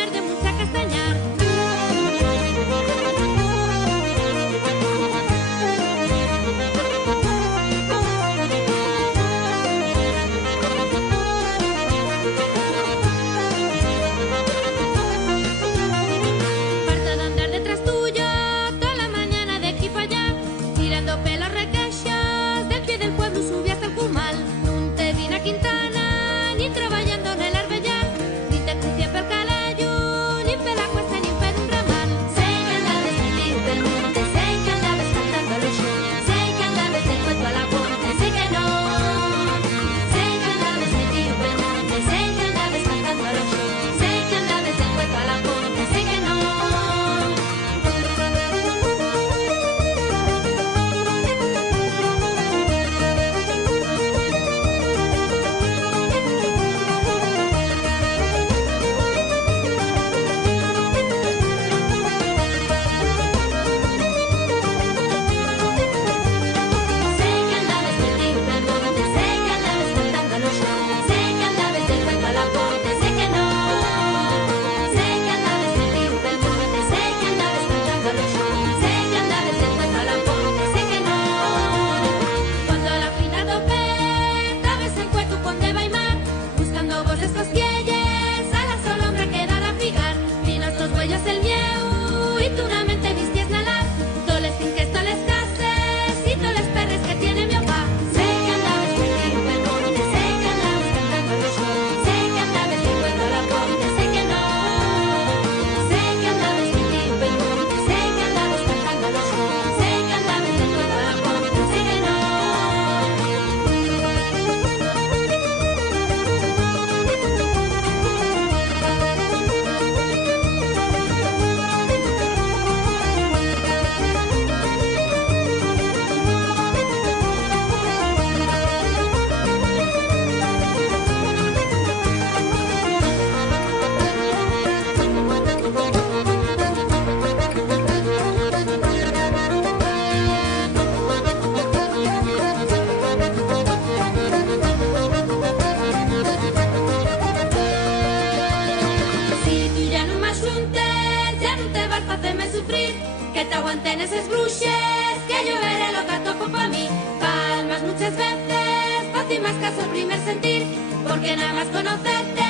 comer de mucha castañar. Parto de andar detrás tuyo toda la mañana de aquí para allá, tirando pelos requexos del pie del pueblo subí hasta el Cumal. Non te vine a Quintana ni traballando en el Arbellán, ni te crucé per Calello, ni per la cuesta, ni per un ramal. Sei que andabes metido pel monte, sei que andabes cantando a los shows, sei que andabes del cuento a la ponte, sei que no. Sei que andabes metido pel monte, sei que andabes cantando a los shows, sei que andabes del cuento a la ponte, sei que no. Sei que andabes metido pel monte, sei que andabes cantando a los shows, sei que andabes del cuento a la ponte, sei que no. Sei que andabes metido pel monte, sei que andabes cantando a los shows, sei que andabes del cuento a la ponte, sei que no. Cuando la fina topé, estabas en cuento con Deva y Mar, buscando vos les cosquielles, a la sola hombre quedar a fijar. Ni nuestros huellos el mieu, y tú una mente visties nalar, toles finques, toles cases, y toles perres que tiene mi papá. Sei que andabes metido pel monte, sei que andabes cantando a los shows, sei que andabes del cuento a la ponte, sei que no. Sei que andabes metido pel monte, sei que andabes cantando a los shows, sei que andabes del cuento a la ponte, sei que no. Si tú ya no m'ajuntes, ja no te vas facer-me sufrir, que t'aguanten eses bruixes, que yo veré lo que topo pa mí. Palmas muchas veces, fácil más caso el primer sentir, porque nada más conocerte